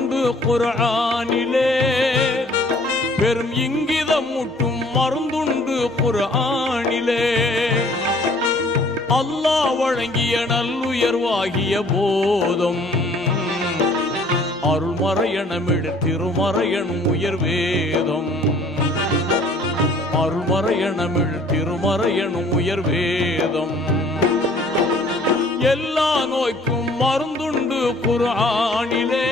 மருந்துண்டு குர்ஆனிலே பெரும் இங்கிதம் முட்டும் மருந்துண்டு குர்ஆனிலே அல்லாஹ் வழங்கிய நல்லுயர்வாகிய போதும் அருள்மறையணமிழ் திருமறையன் உயர் வேதம் அருள்மறையணமிழ் திருமறையன் உயர் வேதம் எல்லா நோய்க்கும் மருந்துண்டு குர்ஆனிலே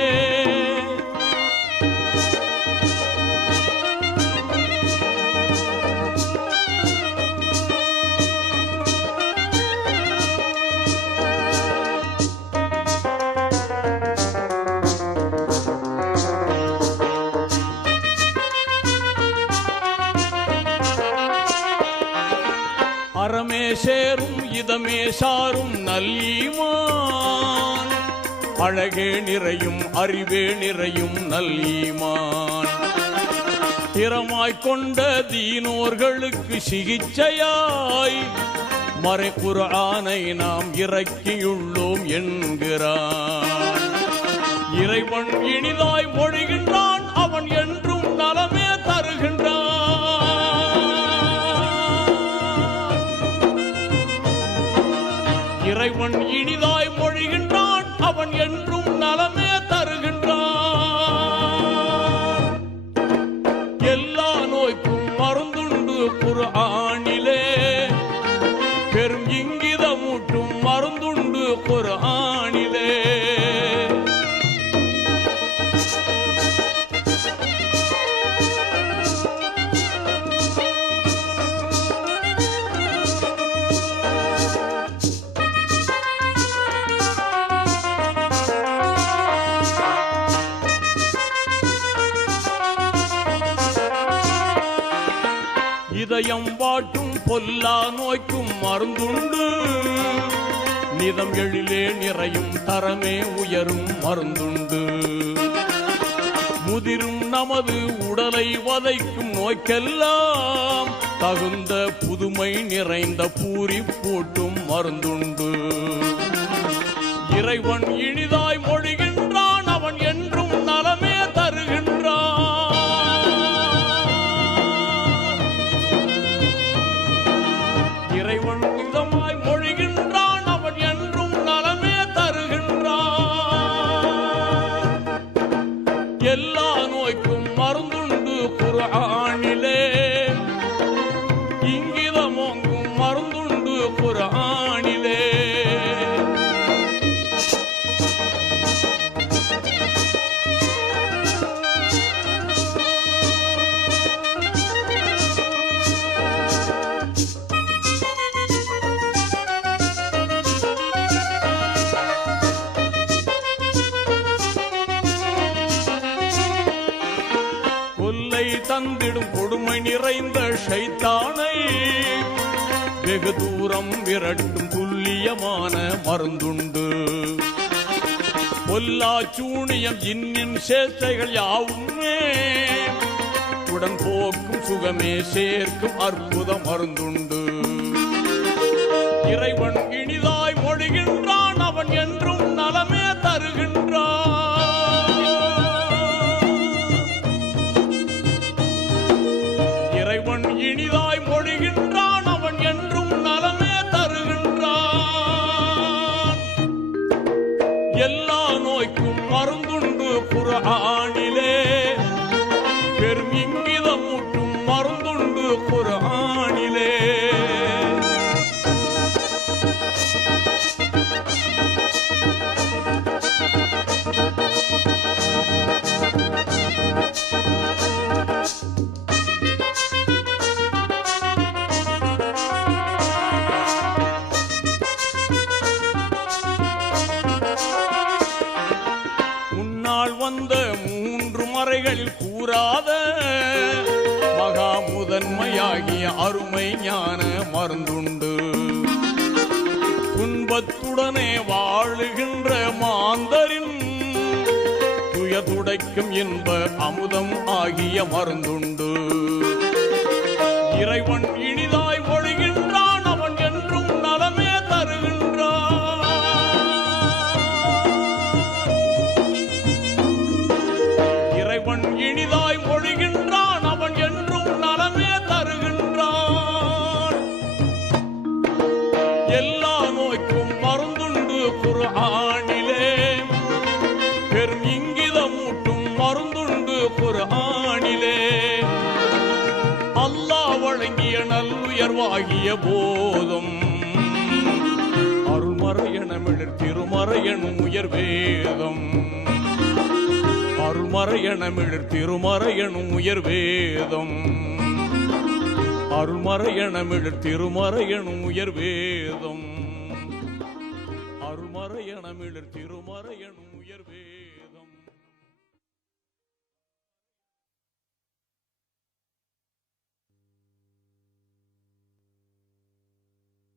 அறமே சேரும் இதமே சாரும் நல்லீமான் அழகே நிறையும் அறிவே நிறையும் நல்லீமான் திறமாய்க் கொண்ட தீனோர்களுக்கு சிகிச்சையாய் மறை குர்ஆனை நாம் இறக்கியுள்ளோம் என்கிறான். இறைவன் இனிதாய் மொழிகின்றான், அவன் என்றும் நலமே தருகின்றான். இறைவன் இனிதாய் மொழிகின்றான், அவன் என்றும் நலமே தருகின்றான். எல்லா நோய்க்கும் மருந்துண்டு குர்ஆனிலே பெரும் இங்கிதமூட்டும் மருந்துண்டு குர்ஆனிலே. இதயம் வாட்டும் பொல்லா நோய்க்கும் மருந்துண்டு, நிதம் எழிலே நிறையும் தரமே உயரும் மருந்துண்டு. முதிரும் நமது உடலை வதைக்கும் நோய்க்கெல்லாம் தகுந்த புதுமை நிறைந்த பூரி பூட்டும் மருந்துண்டு. இறைவன் இனிதாய் மொழிகின்றான், அவன் என்றும் நலமே தருகின்றான். இறைவன் இதமாய் மொழிகின்றான், அவன் என்றும் நலமே தருகின்றான். எல்லா நோய்க்கும் மருந்துண்டு குர்ஆனிலே, இங்கிதமோங்கும் மருந்துண்டு குர்ஆனிலே. தந்திடும் கொடுமை நிறைந்த ஷைத்தானை வெகு தூரம் விரட்டும் துல்லியமான மருந்துண்டு. பொல்லா சூனியம் இன்னின் சேஷ்டைகள் யாவுமே உடன் போக்கும் சுகமே சேர்க்கும் அற்புத மருந்துண்டு. இறைவன் இனிதாய் மொழிகின்றான், அவன் என்றும் நலமே தருகின்றான். இறைவன் இனிதாய் மொழிகின்றான், அவன் என்றும் நலமே தருகின்றான். எல்லா நோய்க்கும் மருந்துண்டு குர்ஆனிலே பெரும் இங்கிதமூட்டும் மருந்துண்டு குர்ஆனிலே. வந்த மூன்று மறைகளில் கூறாத மகா முதன்மையாகிய அருமை ஞான மருந்துண்டு. துன்பத்துடனே வாழுகின்ற மாந்தரின் துயதுடைக்கும் இன்ப அமுதம் ஆகிய மருந்துண்டு. இறைவன் இனிதாய் மொழிகின்றான், அவன் என்றும் நலமே தருகின்றான். மருந்துண்டு குர்ஆனிலே அல்லாஹ் வழங்கிய நல்லுயர்வாகிய போதும் அருள்மறையெனமிழ் திருமறையெனும் உயர் வேதம் அருள்மறையெனமிழ் திருமறையெனும் உயர் வேதம் அருள்மறையெனமிழ் திருமறையெனும் உயர் வேதம் அருள்மறையெனமிழ் திருமறையெனும் உயர் வேதம்